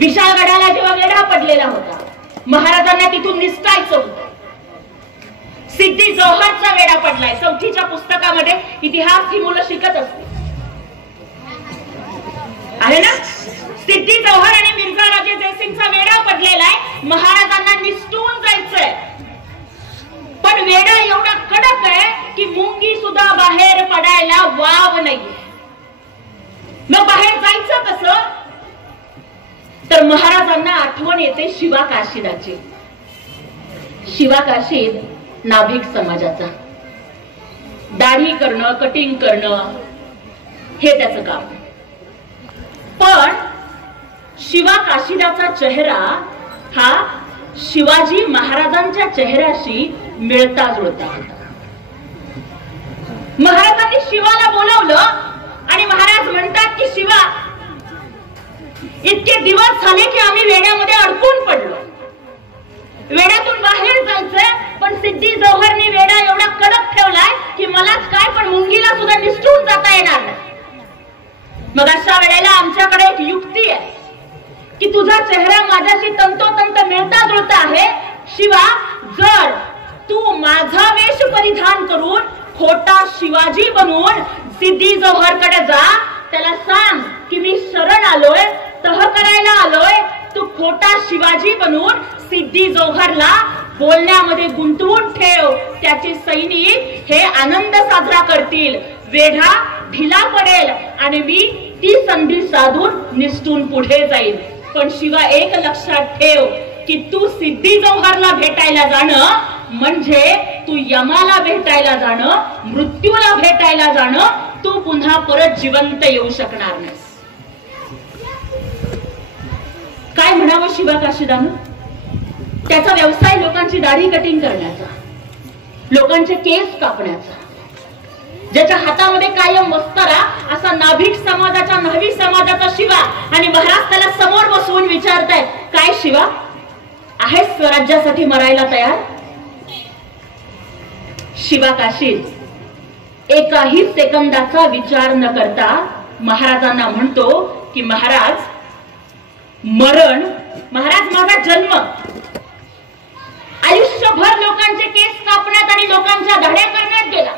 विशाळगडाला जेव्हा वेढा पडलेला होता, महाराजांना तिथून निसटायचं होतं. सिद्धी जोहरचा वेढा पडलाय. चौथीच्या पुस्तकामध्ये इतिहास ही मुलं शिकत असते, आहे ना. सिद्धी जोहर आणि मिर्झा राजे जयसिंगचा वेढा पडलेला आहे. महाराजांना निसटून जायचंय, पण वेढा एवढा कडक आहे की मुंगी सुद्धा बाहेर पडायला वाव नाहीये. मग बाहेर जायचं कसं? तर महाराजांना आठवण येते शिवा काशीदाची. शिवा काशीद नाभिक समाजाचा. दाढी करणं, कटिंग करणं हे त्याचं काम. पण शिवा काशीदाचा चेहरा हा शिवाजी महाराजांच्या चेहऱ्याशी मिळता जुळता होता. महाराजांनी शिवाला बोलावलं आणि महाराज म्हणतात की शिवा, इतके दिवस झाले की आम्ही वेड्यामध्ये अडकून पडलो. वेड्यातून बाहेर जायचंय, पण सिद्धी जोहरने वेडा एवढा कडक ठेवलाय की मलाच काय पण मुंगीला सुद्धा निसटून जाता येणार नाही. मग अशा वेळेला आमच्याकडे एक युक्ती आहे की तुझा चेहरा माझ्याशी तंतोतंत मिळता जुळता आहे. शिवा, जर तू माझा वेश परिधान करून खोटा शिवाजी बनवून सिद्धी जोहरकडे जा, त्याला सांग की मी शरण आलोय, तह करायला आलोय. तू खोटा शिवाजी बनवून सिद्धी जोहरला बोलण्यामध्ये गुंतवून ठेव. त्याचे सैनिक हे आनंद साजरा करतील, वेढा ढिला पडेल आणि मी ती संधी साधून निसटून पुढे जाईल. पण शिवा, एक लक्षात ठेव की तू सिद्धी जोहरला भेटायला जाणं म्हणजे तू यमाला भेटायला जाणं, मृत्यूला भेटायला जाणं. तू पुन्हा परत जिवंत येऊ शकणार नाही. काय म्हणावं शिवा काशीदानं? त्याचा व्यवसाय लोकांची दाढी कटिंग करण्याचा, लोकांचे केस कापण्याचा. ज्याच्या हातामध्ये कायम वस्तारा असा नाभिक समाजाचा, न्हावी समाजाचा शिवा. आणि महाराज त्याला समोर बसवून विचारतायत, काय शिवा, आहेस स्वराज्यासाठी मरायला तयार? शिवा काशीद एकाही सेकंदाचा विचार न करता महाराजांना म्हणतो की महाराज, मरण, महाराज माझा जन्म, आयुष्यभर लोकांचे केस कापण्यात आणि लोकांच्या दाढ्या करण्यात गेला.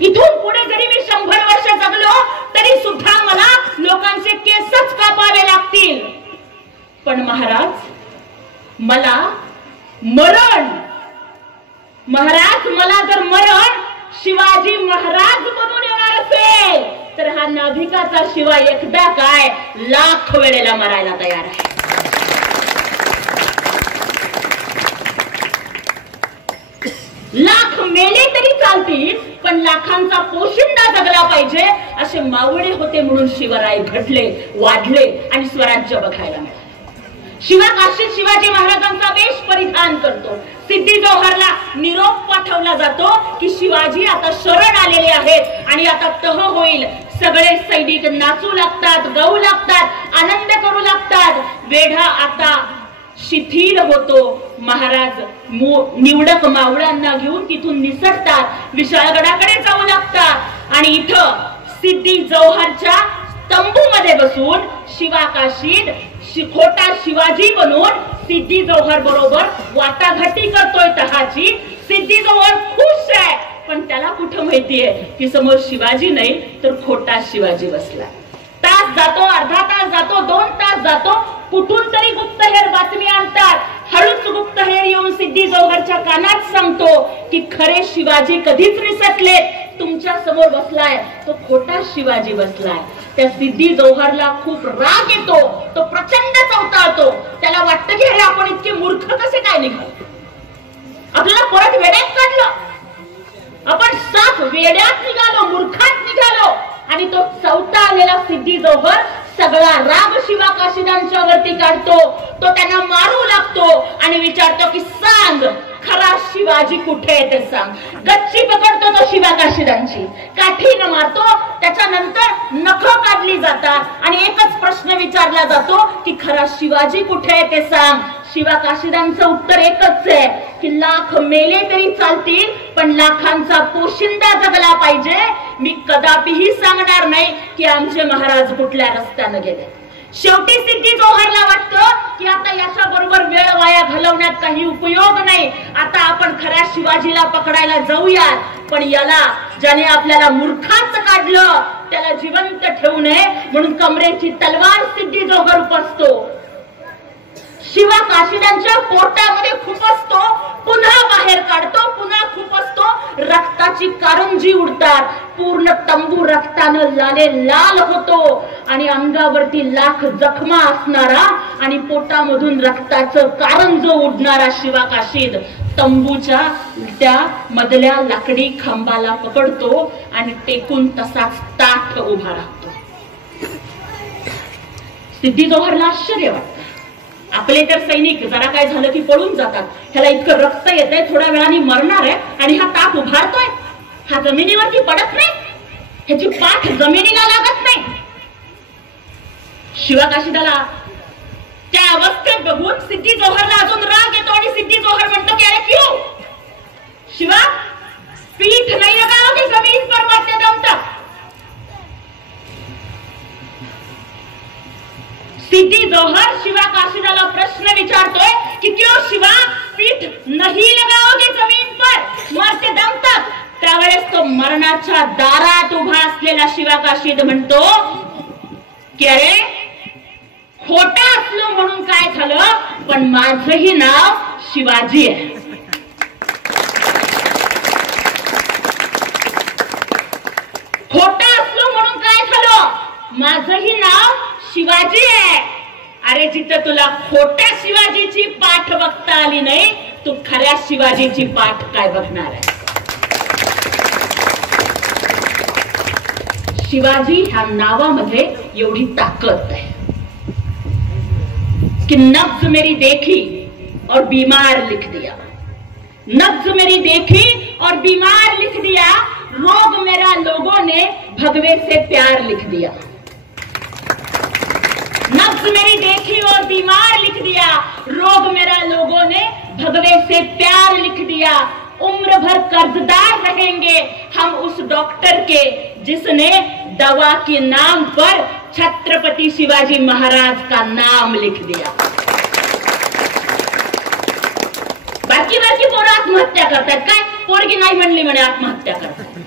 इथून पुढे जरी मी 100 वर्ष जगलो तरी सुद्धा मला लोकांचे केसच कापावे लागतील. पण महाराज, मला मरण, महाराज मला जर मरण शिवाजी महाराज बनून येणार असेल तर हा नाभिकाचा शिवा एकदा काय लाख वेळेला मरायला तयार आहे. लाख मेले तरी चालतील, पण लाखांचा पोशिंदा जगला पाहिजे. असे मावळे होते म्हणून शिवराय घडले, वाढले आणि स्वराज्य बघायला मिळाले. शिवा काशीद शिवाजी महाराजांचा वेश परिधान करतो. सिद्धी जोहरला निरोप पाठवला जातो की शिवाजी आता शरण आलेले आहेत आणि आता तह होईल. सगळे सैनिक नाचू लागतात, गाऊ लागतात, आनंद करू लागतात. वेढा आता शिथिल होतो. महाराज निवडक मावळ्यांना घेऊन तिथून निसटतात, विशाळगडाकडे जाऊ लागतात. आणि इथं सिद्धी जोहरच्या तंबूमध्ये बसून शिवा काशीद खोटा शिवाजी बनून सिद्धी जोहर बरोबर वाटाघाटी करतोय तहाची. सिद्धी जोहर खुश आहे, पण त्याला कुठं माहितीये की समोर शिवाजी नाही तर खोटा शिवाजी बसला. तास जातो, अर्धा तास जातो, 2 तास जातो, कुठून तरी गुप्तहेर बातमी आणतात. हळूच गुप्तहेर येऊन सिद्धी जोहरच्या कानात सांगतो की खरे शिवाजी कधीच निसटले, तुमच्या समोर बसलाय तो खोटा शिवाजी बसलाय. त्या सिद्धी जोहरला खूप राग येतो, तो प्रचंड चवताळतो. त्याला वाटतं की अरे आपण इतके मूर्ख कसे काय निघालो, आपल्याला परत वेड्यात काढलं, आपण साफ वेड्यात निघालो, मूर्खात निघालो. आणि तो चवताळलेला सिद्धी जोहर सगळा राग शिवा काशीदांच्या वरती काढतो. तो त्यांना मारू लागतो आणि विचारतो की सांग, खरा शिवाजी कुठे आहे ते सांग. गच्ची पकडतो तो शिवा काशीदांची, काठीनं मारतो. त्याच्यानंतर नख काढली जातात आणि एकच प्रश्न विचारला जातो की खरा शिवाजी कुठे आहे ते सांग. शिवा काशीदांचं उत्तर एकच आहे की लाख मेले तरी चालतील, पण लाखांचा पोशिंदा जगला पाहिजे. मी कदापिही सांगणार नाही की आमचे महाराज कुठल्या रस्त्यानं गेले, शेवटी सिद्धी जोहरला वाटतं की आता याच्या बरोबर वेळ वाया घालवण्यात काही उपयोग नाही, आता आपण खऱ्या शिवाजीला पकडायला जाऊयात. पण याला ज्याने आपल्याला मूर्खात काढलं त्याला जिवंत ठेवू नये म्हणून कमरेची तलवार सिद्धी जोहर उपसतो. शिवा काशिदांच्या पोटामध्ये खुपसतो, पुन्हा बाहेर काढतो, पुन्हा खुपसतो. रक्ताची कारंजी उडतात, पूर्ण तंबू रक्तानं लाले लाल होतो आणि अंगावरती लाख जखमा असणारा आणि पोटामधून रक्ताचं कारंज उडणारा शिवा काशीद तंबूच्या त्या मधल्या लाकडी खांबाला पकडतो आणि टेकून तसाच ताठ उभा राहतो. सिद्धी जोहरला आश्चर्य वाटतं. आपले तर सैनिक जरा काय झालं की पळून जातात, ह्याला इतकं रक्त येतंय, थोड्या वेळाने मरणार आहे आणि हा ताप उभारतोय, हा जमिनीवरती पडत नाही, ह्याची पाठ जमिनीला लागत नाही. शिवा काशिदाला त्या अवस्थेत बघून सिद्धी जोहरला अजून राग येतो आणि सिद्धी जोहर म्हणतो की अरे क्यों शिवा, पीठ नहीं लगाओगे जमीन पर मरते दम तक. सिद्धी जोहर शिवा काशिदाला प्रश्न विचारतोय की क्यों शिवा, पीठ नहीं लगाओगे जमीन पर मरते दम तक. त्यावेळेस तो मरणाच्या दारात उभा असलेला शिवा काशीद म्हणतो की अरे खोटा असलो म्हणून काय झालं, पण माझंही नाव शिवाजी आहे. खोटा असलो म्हणून काय झालं, माझंही नाव शिवाजी आहे. अरे जिथं तुला खोट्या शिवाजीची पाठ बघता आली नाही, तू खऱ्या शिवाजीची पाठ काय बघणार आहे. शिवाजी ह्या नावामध्ये एवढी ताकद आहे कि नब्ज मेरी देखी और बीमार लिख दिया, नब्ज मेरी देखी और बीमार लिख दिया, रोग मेरा लोगों ने भगवे से प्यार लिख दिया. नब्ज मेरी देखी और बीमार लिख दिया, रोग मेरा लोगों ने भगवे से प्यार लिख दिया. उम्र भर कर्जदार रहेंगे हम उस डॉक्टर के जिसने दवा के नाम पर छत्रपति शिवाजी महाराज का नाम लिख दिया. बाकी पोरं आत्महत्या करतात काय, पोरगी नाही म्हणली म्हणे आत्महत्या करतात,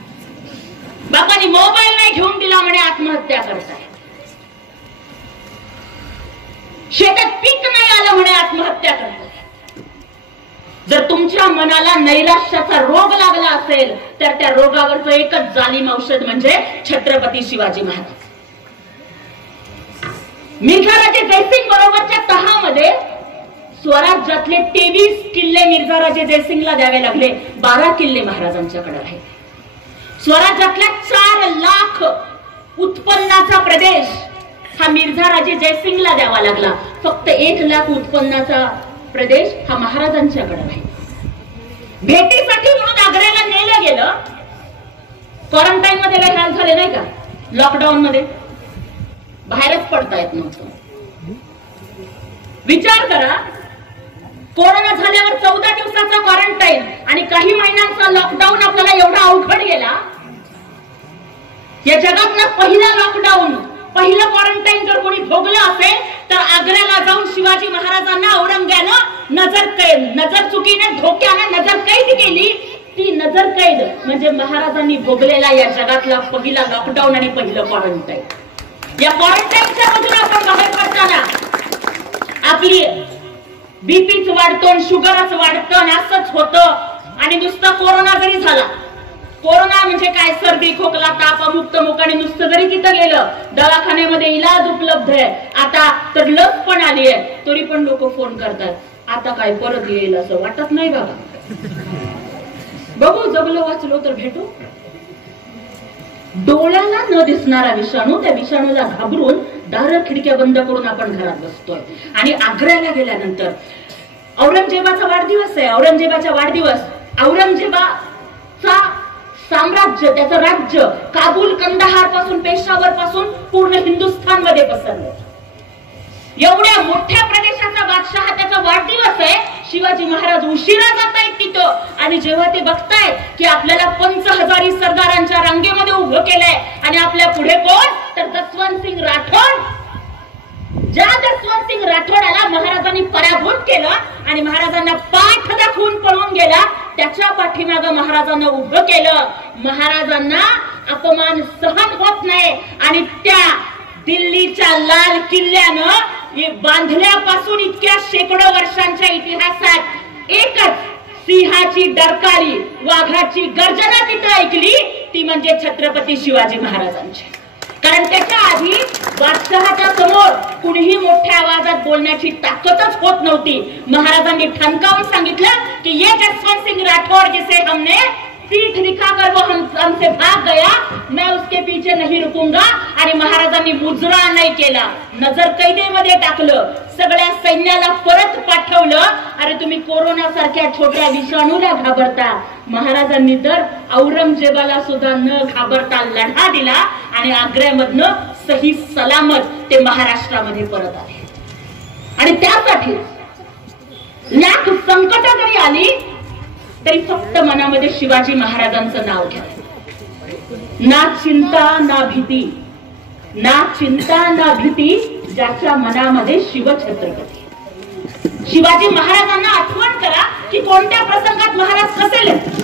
बापाने मोबाईल नाही घेऊन दिला म्हणे आत्महत्या करताय, शेतात पीक नाही आलं म्हणे आत्महत्या करताय. जर तुमच्या मनाला नैराश्याचा रोग लागला असेल तर त्या रोगावरचं एकच जालिम औषध म्हणजे छत्रपती शिवाजी महाराज. मिर्झाराजे जयसिंग बरोबरच्या तहामध्ये स्वराज्यातले 23 किल्ले मिर्झाराजे जयसिंगला द्यावे लागले, 12 किल्ले महाराजांच्याकडे आहेत. स्वराज्यातल्या 4 लाख उत्पन्नाचा प्रदेश हा मिर्झाराजे जयसिंगला द्यावा लागला, फक्त 1 लाख उत्पन्नाचा प्रदेश हा महाराजांच्याकडे आहे. भेटीसाठी म्हणून आग्र्याला नेलं गेलं. क्वारंटाईन मध्ये काही हाल झाले नाही का, लॉकडाऊन मध्ये बाहेरच पडता येत नव्हतं. विचार करा, कोरोना झाल्यावर 14 दिवसाचा क्वारंटाईन आणि काही महिन्यांचा लॉकडाऊन आपल्याला एवढा अवघड गेला. या जगातला पहिला लॉकडाऊन, पहिलं क्वारंटाईन जर कोणी भोगलं असेल तर आग्र्याला जाऊन शिवाजी महाराजांना औरंग्यानं नजर चुकीने धोक्याने नजर कैद केली. ती नजर कैद म्हणजे महाराजांनी भोगलेला या जगातला पहिला लॉकडाऊन आणि पहिलं क्वारंटाईन. या क्वारंटाईनच्या मधून आपण बाहेर पडताना आपली बीपीच वाढतो, शुगरच वाढतं, असंच होतं. आणि नुसतं कोरोना जरी झाला, कोरोना म्हणजे काय, सर्दी खोकला ताप अमुक तमुक, आणि नुसतं जरी तिथं गेलं दवाखान्यामध्ये इलाज उपलब्ध आहे, आता तर लस पण आली आहे, तरी पण लोक फोन करतात आता काय परत येईल असं वाटत नाही बाबा. बघू जगलो वाचलो तर भेटू. डोळ्याला न दिसणारा विषाणू, त्या विषाणूला घाबरून दार खिडक्या बंद करून आपण घरात बसतोय. आणि आग्र्याला गेल्यानंतर औरंगजेबाचा वाढदिवस आहे. औरंगजेबाचा वाढदिवस, औरंगजेबाचा साम्राज्य, त्याचं राज्य काबूल कंदाहार पासून पेशावर पासून पूर्ण हिंदुस्थान मध्ये पसरलं. एवढ्या मोठ्या प्रदेशाचा बादशाह, त्याचा वाढदिवस आहे. शिवाजी महाराज उशिरा जात आहेत तिथं आणि जेव्हा ते बघताय की आपल्याला 50,000 सरदारांच्या रांगेमध्ये उभं केलंय आणि आपल्या पुढे कोण तर जसवंत सिंग राठोड. जसवंतसिंग राठोडाला महाराजांनी पराभूत केलं आणि महाराजांना पाठ दाखवून पळून गेला, त्याच्या पाठीमागं महाराजांना उभं केलं. महाराजांना अपमान सहन होत नाही आणि त्या दिल्लीच्या लाल किल्ल्यानं बांधल्यापासून इतक्या शेकडो वर्षांच्या इतिहासात एकच सिंहाची डरकाळी, वाघाची गर्जना तिथं ऐकली, ती म्हणजे छत्रपती शिवाजी महाराजांची. कारण त्याच्या आधी बादशहाच्या समोर कुणीही मोठ्या आवाजात बोलण्याची ताकदच होत नव्हती. महाराजांनी ठणकावून सांगितलं की ये जसवंतसिंग राठौड़ जिसे हमने पीठ दिखाकर वो हमसे भाग गया, मैं उसके पीछे नहीं रुकूंगा. आणि महाराजांनी मुजरा नाही केला, नजर कैदेमध्ये टाकलं, सगळ्या सैन्याला परत पाठवलं. अरे तुम्ही कोरोना सारख्या छोट्या विषाणूला घाबरता, महाराजांनी तर औरंगजेबाला सुद्धा न घाबरता लढा दिला आणि आग्र्यामधनं सही सलामत ते महाराष्ट्रामध्ये परत आले. आणि त्यासाठी लाख संकट जरी आली तरी फक्त मनामध्ये शिवाजी महाराजांचं नाव घ्या. ना चिंता ना भीती, ना चिंता ना भीती, ज्याच्या मनामध्ये शिवछत्रपती. शिवाजी महाराजांना आठवण करा की कोणत्या प्रसंगात महाराज कसे येतात.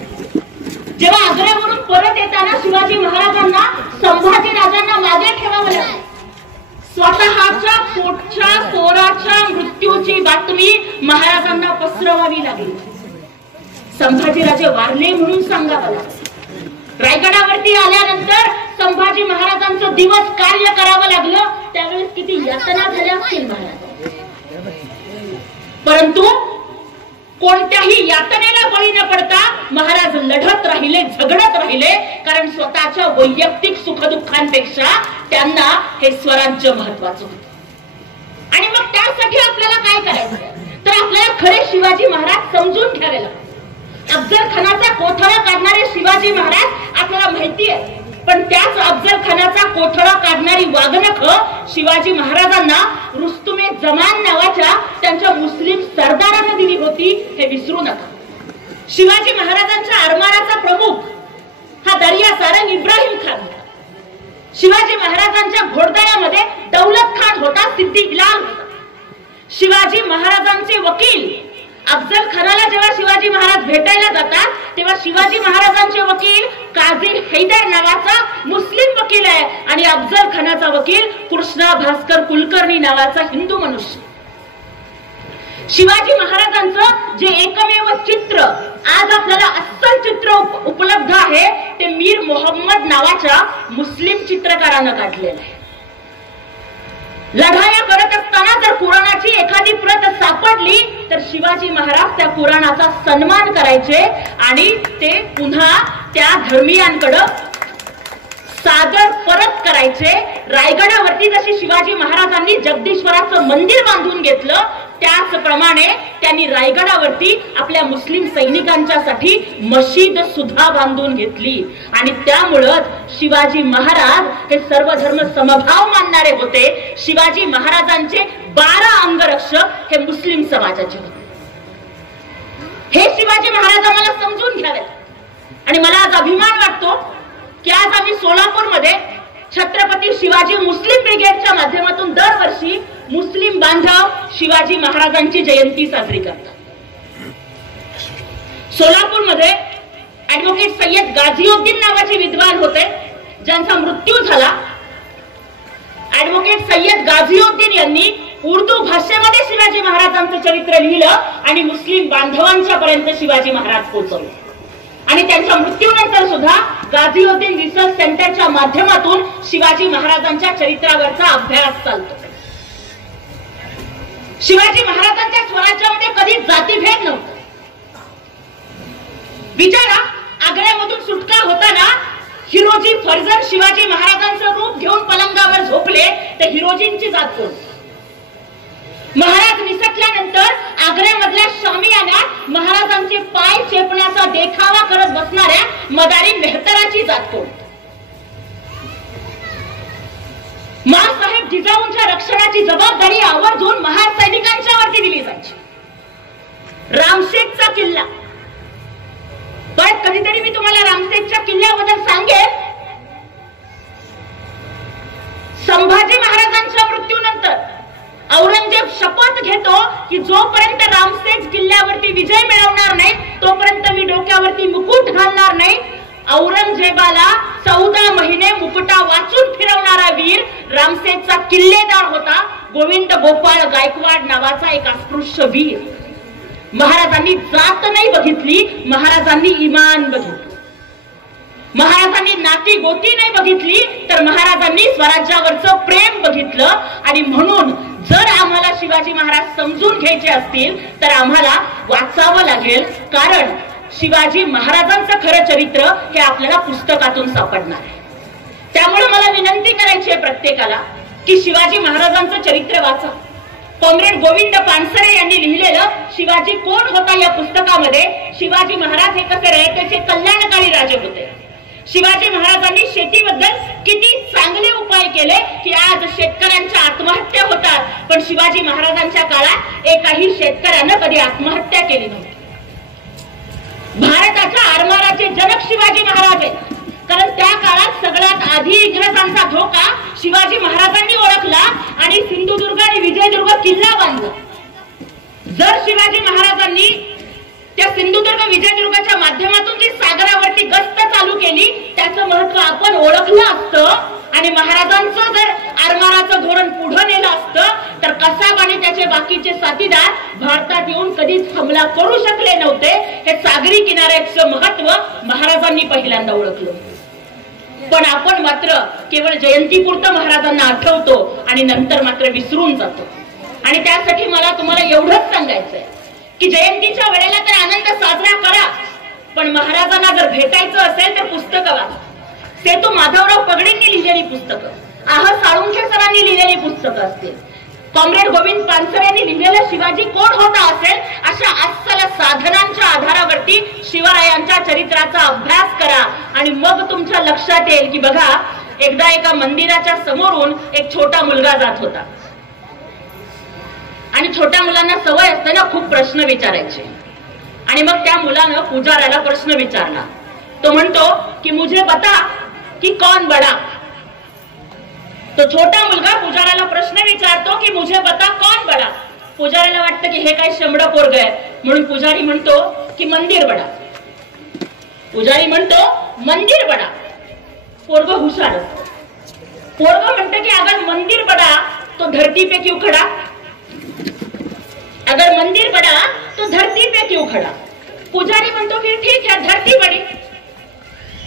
जेव्हा आग्र्यावरून परत येताना शिवाजी महाराजांना संभाजी राजांना मागे ठेवावं लागलं. स्वतःच्या पोटच्या पोराच्या मृत्यूची बातमी महाराजांना पसरवावी लागली. संभाजीराजे वारले म्हणून सांगावं लागलं. रायगडावरती आल्यानंतर संभाजी महाराजांचं दिवस कार्य करावं लागलं. त्यावेळेस किती यातना झाल्या असतील महाराज, परंतु कोणत्याही यातनेला बळी न पडता महाराज लढत राहिले, झगडत राहिले. कारण स्वतःच्या वैयक्तिक सुखदुःखांपेक्षा त्यांना हे स्वराज्य महत्वाचं होतं. आणि मग त्यासाठी आपल्याला काय करायचं तर आपल्याला खरे शिवाजी महाराज समजून घ्यावे लागतात. अफजल खानाचा कोथळा काढणारे शिवाजी महाराज आपल्याला माहिती आहे, पण त्याच अफजल खानाचा कोथळा काढणारी वागणूक शिवाजी महाराजांना रुस्तुमे जमान नावाच्या त्यांच्या मुस्लिम सरदाराने दिली होती, हे विसरू नका. शिवाजी महाराजांच्या आरमाराचा प्रमुख हा दर्या सारंग इब्राहिम खान होता. शिवाजी महाराजांच्या घोडदळामध्ये दौलत खान होता, सिद्दी हिलाल होता. शिवाजी महाराजांचे वकील अफजल खानाला जेव्हा शिवाजी महाराज भेटायला जातात तेव्हा शिवाजी महाराजांचे वकील काझी हैदर नावाचा मुस्लिम वकील आहे आणि अफजल खानाचा वकील कृष्णा भास्कर कुलकर्णी नावाचा हिंदू मनुष्य. शिवाजी महाराजांचं जे एकमेव चित्र आज आपल्याला अस्सल चित्र उपलब्ध आहे ते मीर मोहम्मद नावाच्या मुस्लिम चित्रकारानं काढलेलं आहे. लढाया करत असताना जर कुराणाची एखादी प्रत सापडली तर शिवाजी महाराज त्या कुराणाचा सन्मान करायचे आणि ते पुन्हा त्या धर्मीयांकडे सादर परत करायचे. रायगडावरती जशी शिवाजी महाराजांनी जगदीश्वराचं मंदिर बांधून घेतलं त्याचप्रमाणे त्यांनी रायगडावरती आपल्या मुस्लिम सैनिकांच्यासाठी मशीद सुद्धा बांधून घेतली. आणि त्यामुळेच शिवाजी महाराज हे सर्व धर्म समभाव मानणारे होते. शिवाजी महाराजांचे 12 अंगरक्षक हे मुस्लिम समाजाचे होते. हे शिवाजी महाराज आम्हाला समजून घ्यावेत. आणि मला आज अभिमान वाटतो की आज आम्ही सोलापूरमध्ये छत्रपती शिवाजी मुस्लिम ब्रिगेडच्या माध्यमातून दरवर्षी मुस्लिम बांधव शिवाजी महाराजांची जयंती साजरी करतात. सोलापूरमध्ये ऍडव्होकेट सय्यद गाझिउद्दीन नावाचे विद्वान होते ज्यांचा मृत्यू झाला. ऍडव्होकेट सय्यद गाझिउद्दीन यांनी उर्दू भाषेमध्ये शिवाजी महाराजांचं चरित्र लिहिलं आणि मुस्लिम बांधवांच्या पर्यंत शिवाजी महाराज पोहोचवले. आणि त्यांच्या मृत्यूनंतर सुद्धा गाझिउद्दीन रिसर्च सेंटरच्या माध्यमातून शिवाजी महाराजांच्या चरित्रावरचा अभ्यास चालतो. शिवाजी महाराजांच्या स्वराज्यामध्ये कधी जातीभेद नव्हता. विचारा, आग्र्यामधून सुटका होताना हिरोजी फर्जन शिवाजी महाराजांचं रूप घेऊन पलंगावर झोपले तर हिरोजींची जात कोण? महाराज निसटल्यानंतर आग्र्यामधल्या शामियानात महाराजांचे पाय चेपण्याचा देखावा करत बसणाऱ्या मदारी मेहतराची जात कोण? माँसाहेब जिजाऊंच्या रक्षणाची जबाबदारी आवर्जून महार सैनिकांच्या वरती दिली जायची. रामशेखचा किल्ला, परत कधीतरी मी तुम्हाला रामशेखच्या किल्ल्याबद्दल सांगेन. संभाजी महाराजांच्या मृत्यूनंतर औरंगजेब म्हणतो की जोपर्यंत रामसेज किल्ल्यावरती विजय मिळवणार नाही तोपर्यंत मी डोक्यावरती मुकुट घालणार नाही. औरंगजेबाला 14 महिने मुकुटा वाचून फिरवणारा वीर रामसेजचा किल्लेदार होता गोविंद गोपाळ गायकवाड नावाचा एक अस्पृश्य वीर. महाराजांनी जात नाही बघितली, महाराजांनी इमान बघितलं. महाराजांनी नाती गोती नाही बघितली तर महाराजांनी स्वराज्यावरचं प्रेम बघितलं. आणि म्हणून जर आम्हाला शिवाजी महाराज समजून घ्यायचे असतील तर आम्हाला वाचावं लागेल, कारण शिवाजी महाराजांचं खरं चरित्र हे आपल्याला पुस्तकातून सापडणार आहे. त्यामुळे मला विनंती करायची आहे प्रत्येकाला की शिवाजी महाराजांचं चरित्र वाचा. कॉम्रेड गोविंद पानसरे यांनी लिहिलेलं शिवाजी कोण होता या पुस्तकामध्ये शिवाजी महाराज हे कसे रयतेचे कल्याणकारी राजे होते. शिवाजी महाराजांनी शेतीबद्दल किती चांगले उपाय केले की आज शेतकऱ्यांच्या आत्महत्या होतात, पण शिवाजी महाराजांच्या काळात एकाही शेतकऱ्यानं कधी आत्महत्या केली नव्हती. भारताच्या आरमाराचे जनक शिवाजी महाराज आहेत, कारण त्या काळात सगळ्यात आधी इंग्रजांचा धोका शिवाजी महाराजांनी ओळखला आणि सिंधुदुर्ग आणि विजयदुर्ग किल्ला बांधला. जर शिवाजी महाराजांनी त्या सिंधुदुर्ग विजयदुर्गच्या माध्यमातून जी सागरावरती गस्त चालू केली त्याचं महत्व आपण ओळखलं असतं आणि महाराजांचं जर आरमाराचं धोरण पुढे नेलं असतं तर कसाब आणि त्याचे बाकीचे साथीदार भारतात येऊन कधीच हमला करू शकले नव्हते. हे सागरी किनाऱ्याचं महत्व महाराजांनी पहिल्यांदा ओळखलं. पण आपण मात्र केवळ जयंतीपुरतं महाराजांना आठवतो आणि नंतर मात्र विसरून जातो. आणि त्यासाठी मला तुम्हाला एवढंच सांगायचंय की जयंतीच्या वेळेला तर आनंद साजरा करा, पण महाराजांना जर भेटायचं असेल तर पुस्तकं वाचा. सेतू माधवराव पगडींनी लिहिलेली पुस्तकं, आह साळुंखे सरांनी लिहिलेली पुस्तकं असतील, कॉम्रेड गोविंद पानसरे यांनी लिहिलेलं शिवाजी कोण होता असेल, अशा अस्सल साधनांच्या आधारावरती शिवरायांच्या चरित्राचा अभ्यास करा आणि मग तुमच्या लक्षात येईल की बघा एकदा एका मंदिराच्या समोरून एक छोटा मुलगा जात होता आणि छोट्या मुलांना सवय असते ना खूप प्रश्न विचारायचे. आणि मग त्या मुलानं पुजाऱ्याला प्रश्न विचारला. तो म्हणतो की मुझे बता की कौन बडा. तो छोटा मुलगा पुजाऱ्याला प्रश्न विचारतो की मुझे बता कौन बडा. पुजाऱ्याला वाटतं की हे काय शंभर पोरग आहे म्हणून पुजारी म्हणतो की मंदिर बडा. पुजारी म्हणतो मंदिर बडा. पोरग हुशार असतो. पोरग म्हणतं की अगर मंदिर बडा तो धरती पे क्यों खड़ा. अगर मंदिर बड़ा तो धरती पे क्यों खड़ा. पुजारी म्हणतो फिर ठीक है धरती बड़ी.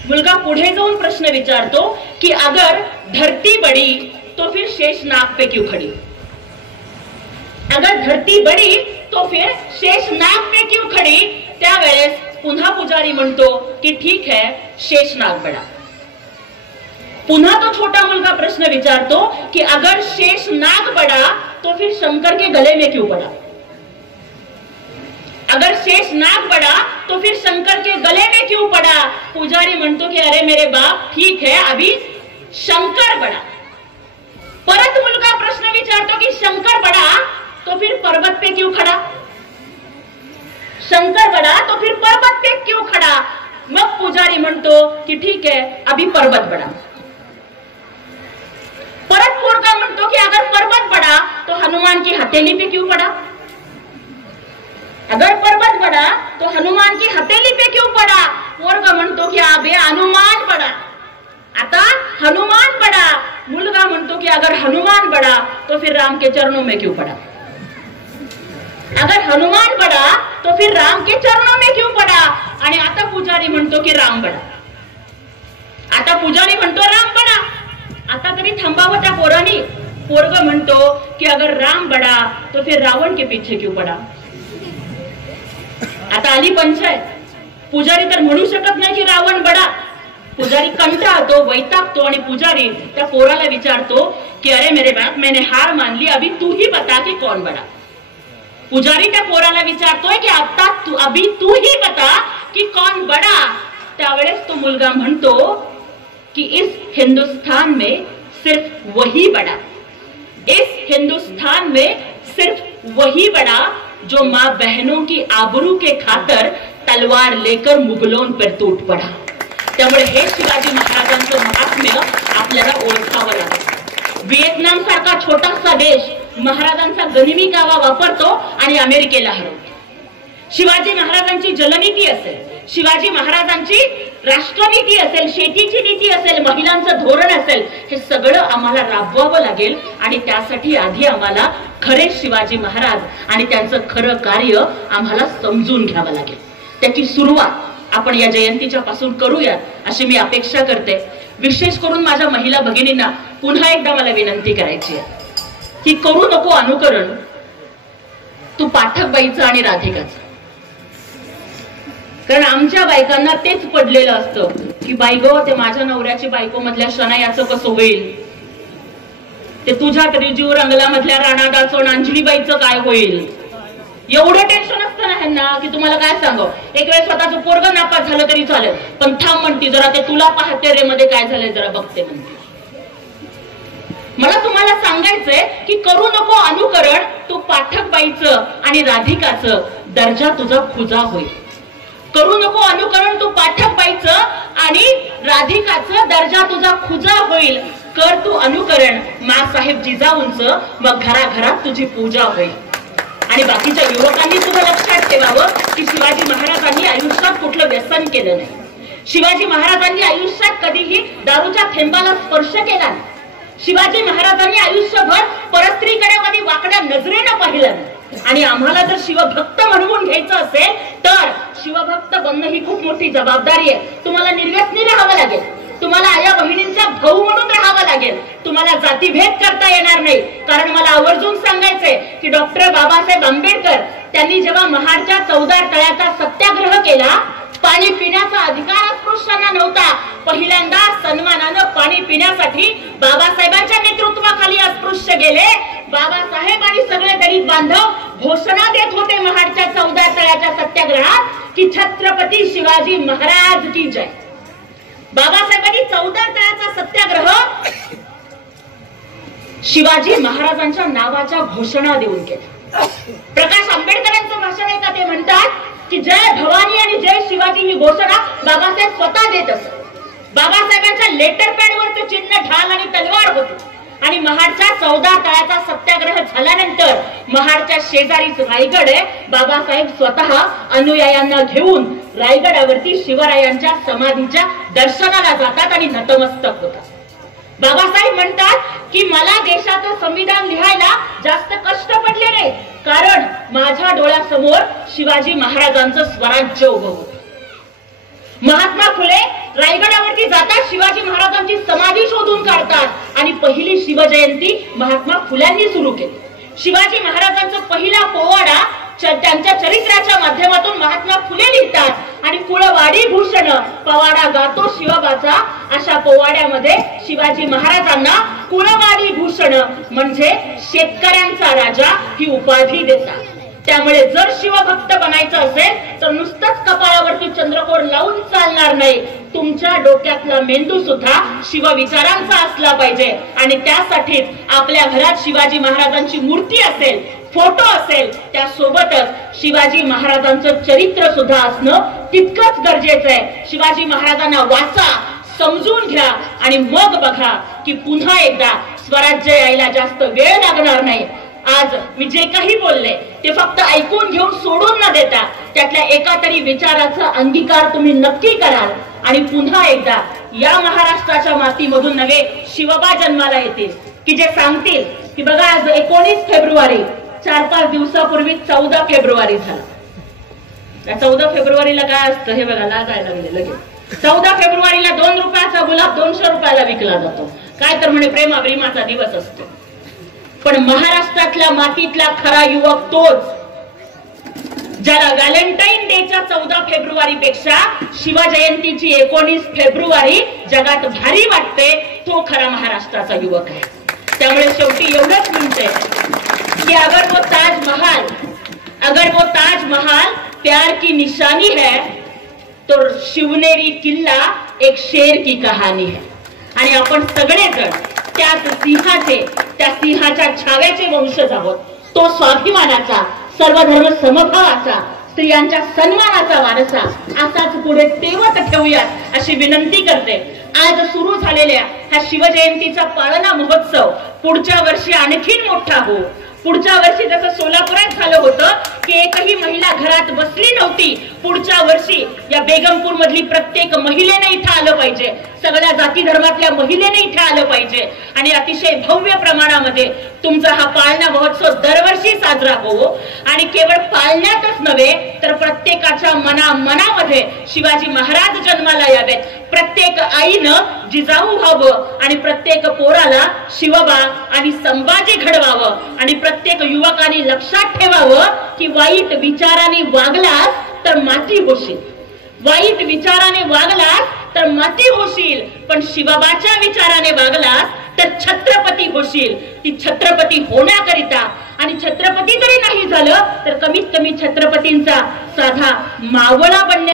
मुलगा पुढे जाऊन प्रश्न विचारतो की अगर धरती बड़ी तो फिर शेषनाग पे क्यों खड़ी. अगर धरती बड़ी तो फिर शेषनाग पे क्यों खड़ी. त्यावेळेस पुन्हा पुजारी म्हणतो की ठीक है शेषनाग बड़ा. पुन्हा तो छोटा मुलगा प्रश्न विचारतो की अगर शेषनाग बड़ा तो फिर शंकर के गले में क्यों पड़ा. अगर शेषनाग बड़ा तो फिर शंकर के गले में क्यों पड़ा. पुजारी म्हणतो की अरे मेरे बाप ठीक है अभी शंकर बड़ा. परत मुलगा प्रश्न विचारतो की शंकर बड़ा तो फिर पर्वत पे क्यों खड़ा. शंकर बड़ा तो फिर पर्वत पे क्यों खड़ा. मग पुजारी म्हणतो की ठीक है अभी पर्वत बड़ा. परत पोरगा म्हणतो की अगर पर्वत बड़ा तो हनुमान की हथेली पे क्यों पड़ा. अगर पर्वत बड़ा तो हनुमान की हथेली पे क्यों पड़ा. पोरगा म्हणतो की अबे हनुमान बड़ा. आता हनुमान बड़ा. मुलगा म्हणतो की अगर हनुमान बड़ा तो फिर राम के चरणों में क्यों पड़ा. अगर हनुमान बड़ा तो फिर राम के चरणों में क्यों पड़ा. आणि आता पुजारी म्हणतो की राम बड़ा. आता पुजारी म्हणतो राम बड़ा. आता तरी थांबावं त्या पोरानी. पोरग म्हणतो की अगर राम बड़ा तो फिर रावण के पीछे क्यों पड़ा. आता आली पंचायत. पुजारी तर म्हणू शकत नाही की रावण बडा. पुजारी कंटाळतो वैतागतो आणि पुजारी त्या पोराला विचारतो की अरे मेरे बाप मैंने हार मान ली अभी तू ही बता कि कौन बड़ा. पुजारी त्या पोराला विचारतोय की आता तू अभी तू ही बता कि कौन बड़ा. त्यावेळेस तो मुलगा म्हणतो कि इस हिंदुस्तान में सिर्फ वही बड़ा. इस हिंदुस्तान में सिर्फ वही बड़ा जो मां बहनों की आबरू के खातर तलवार लेकर मुगलों पर टूट पड़ा. त्यामुळे हे शिवाजी महाराजांचं महात्म्य आपल्याला ओळखावं लागेल. व्हिएतनाम सारखा छोटासा देश महाराजांचा गनिमी कावा वापरतो आणि अमेरिकेला हरवतो. शिवाजी महाराजांची जलनीती असेल, शिवाजी महाराजांची राष्ट्रनीती असेल, शेतीची नीती असेल, महिलांचं धोरण असेल, हे सगळं आम्हाला राबवावं लागेल. आणि त्यासाठी आधी आम्हाला खरे शिवाजी महाराज आणि त्यांचं खरं कार्य आम्हाला समजून घ्यावं लागेल. त्याची सुरुवात आपण या जयंतीच्या पासून करूयात अशी मी अपेक्षा करते. विशेष करून माझ्या महिला भगिनींना पुन्हा एकदा मला विनंती करायची आहे की करू नको अनुकरण तू पाठकबाईचं आणि राधिकाचं. कारण आमच्या बायकांना तेच पडलेलं असतं की बाई गो, ते माझ्या नवऱ्याची बायको मधल्या शनायाचं कसं होईल, ते तुझ्या तरी जीव रंगला मधल्या राणादाचं अंजलीबाईचं काय होईल. एवढं टेन्शन असतं ना ह्यांना की तुम्हाला काय सांगू. एक वेळ स्वतःचं पोरग नापास झालं तरी चालेल, पण थांब म्हणती जरा ते तुला पाहते रे मध्ये काय झालंय जरा बघते म्हणते. मला तुम्हाला सांगायचंय की करू नको अनुकरण तू पाठकबाईचं आणि राधिकाचं, दर्जा तुझा खुजा होईल. करू नको अनुकरण तू पाठकबाईचं आणि राधिकाचं, दर्जा तुझा खुजा होईल. कर तू अनुकरण माँसाहेब जिजाऊंचं, मग घराघरात तुझी पूजा होईल. आणि बाकीच्या युवकांनी सुद्धा लक्षात ठेवावं की शिवाजी महाराजांनी आयुष्यात कुठलं व्यसन केलं नाही. शिवाजी महाराजांनी आयुष्यात कधीही दारूच्या थेंबाला स्पर्श केला नाही. शिवाजी महाराजांनी आयुष्यभर परस्त्रीकडे कधी वाकड्या नजरेनं पाहिलं नाही. आणि आम्हाला जर शिवभक्त म्हणून घ्यायचं असेल तर शिवभक्त बनणं ही खूप मोठी जबाबदारी आहे. तुम्हाला निर्व्यसनी राहावं लागेल, तुम्हाला आया बहिणींचा भाऊ म्हणून राहावं लागेल, तुम्हाला जातीभेद करता येणार नाही. कारण मला आवर्जून सांगायचंय की डॉक्टर बाबासाहेब आंबेडकर त्यांनी जेव्हा महाडच्या 14 तळ्याचा सत्याग्रह केला, पाणी पिण्याचा अधिकार अस्पृश्यांना नव्हता. पहिल्यांदा सन्मानानं पाणी पिण्यासाठी बाबासाहेबांच्या नेतृत्वाखाली अस्पृश्य गेले. बाबासाहेब आणि सगळे दलित बांधव घोषणा देत होते महाडच्या 14 तळ्याच्या सत्याग्रहात की छत्रपती शिवाजी महाराज की जय. बाबासाहेबांनी 14 तळ्याचा सत्याग्रह शिवाजी महाराजांच्या नावाच्या घोषणा देऊन केला. प्रकाश आंबेडकरांचं भाषण आहे का ते म्हणतात की जय भवानी आणि जय शिवाजी ही घोषणा बाबासाहेब स्वतः देत असत. बाबासाहेबांच्या लेटर पॅडवरचं चिन्ह ढाल आणि तलवार होते. आणि महाडच्या 14 तळ्याचा सत्याग्रह झाल्यानंतर महाडच्या शेजारीच रायगड आहे. बाबासाहेब स्वतः अनुयायांना घेऊन रायगडावरती शिवरायांच्या समाधीच्या दर्शनाला जातात आणि नतमस्तक होतात. बाबासाहेब म्हणतात की मला देशाचं संविधान लिहायला जास्त कष्ट पडले नाही, कारण माझ्या डोळ्यासमोर शिवाजी महाराजांचं स्वराज्य उभं होतं. महात्मा फुले रायगडावरती जातात, शिवाजी महाराजांची समाधी शोधून काढतात आणि पहिली शिवजयंती महात्मा फुल्यांनी सुरू केली. शिवाजी महाराजांचा पहिला पोवाडा त्यांच्या चरित्राच्या माध्यमातून महात्मा फुले लिहितात आणि कुळवाडी भूषण पोवाडा गातो शिवबाचा. अशा पोवाड्यामध्ये शिवाजी महाराजांना कुळवाडी भूषण म्हणजे शेतकऱ्यांचा राजा ही उपाधी देतात. त्यामुळे जर शिवभक्त बनायचं असेल तर नुसतंच कपाळावरती चंद्रकोर लावून चालणार नाही. तुमच्या डोक्यातला मेंदू सुद्धा शिवविचारांचा असला पाहिजे. आणि त्यासाठीच आपल्या घरात शिवाजी महाराजांची मूर्ती असेल, फोटो असेल, त्यासोबतच शिवाजी महाराजांचं चरित्र सुद्धा असणं तितकंच गरजेचं आहे. शिवाजी महाराजांना वाचा, समजून घ्या आणि मग बघा की पुन्हा एकदा स्वराज्य यायला जास्त वेळ लागणार नाही. आज मी जे काही बोलले ते फक्त ऐकून घेऊन सोडून न देता त्यातल्या एका तरी विचाराचा अंगीकार तुम्ही नक्की कराल आणि पुन्हा एकदा या महाराष्ट्राच्या मातीमधून नवे शिवबा जन्माला येतील की जे सांगतील की बघा आज 19 फेब्रुवारी 4-5 दिवसापूर्वी 14 फेब्रुवारी झाला. त्या 14 फेब्रुवारीला काय असतं हे बघा, लाजायला लागले लगेच. 14 फेब्रुवारीला 2 रुपयाचा गुलाब 200 रुपयाला विकला जातो. काय तर म्हणे प्रेमाप्रेमाचा दिवस असतो. पण महाराष्ट्रातल्या मातीतला खरा युवक तोच ज्याला व्हॅलेंटाईन डेच्या 14 फेब्रुवारी पेक्षा शिवजयंतीची 19 फेब्रुवारी जगात भारी वाटते, तो खरा महाराष्ट्राचा युवक आहे. त्यामुळे शेवटी एवढंच म्हणते कि अगर वो ताजमहल प्यार की निशानी है तो शिवनेरी किल्ला एक शेर की कहानी है. आणि आपण सगळेजण त्या सिंहाच्या छाव्याचे वंशज आहोत. तो स्वाभिमानाचा, सर्वधर्म समभावाचा, स्त्रियांच्या सन्मानाचा वारसा असाच पुढे तेवत ठेवूयात अशी विनंती करते. आज सुरू झालेल्या ह्या शिवजयंतीचा पाळणा महोत्सव पुढच्या वर्षी आणखीन मोठा हो. पुढच्या वर्षी जसं सोलापुरात झालं होतं की एकही महिला घरात बसली नव्हती, पुढच्या वर्षी या बेगमपूर मधली प्रत्येक महिलेने इथं आलं पाहिजे, सगळ्या जाती धर्मातल्या महिलेने इथे आलं पाहिजे आणि अतिशय भव्य प्रमाणामध्ये तुमचा हा पाळणा महोत्सव दरवर्षी साजरा हो. आणि केवळ पाळण्यातच नव्हे तर प्रत्येकाच्या मनामध्ये शिवाजी महाराज जन्माला यावेत, प्रत्येक आईनं जिजाऊ व्हावं आणि प्रत्येक पोराला शिवबा आणि संभाजी घडवावं आणि प्रत्येक युवकांनी लक्षात ठेवावं की वाईट विचाराने वागलास तर माती होशील, वाईट विचाराने वागलास तर माती होशील, पण शिवबाच्या विचाराने वागलास तर छत्रपती होशील. ती छत्रपती होण्याकरिता आणि छत्रपती जरी नाही झालं तर कमीत कमी छत्रपतींचा साधा मावळा बनण्या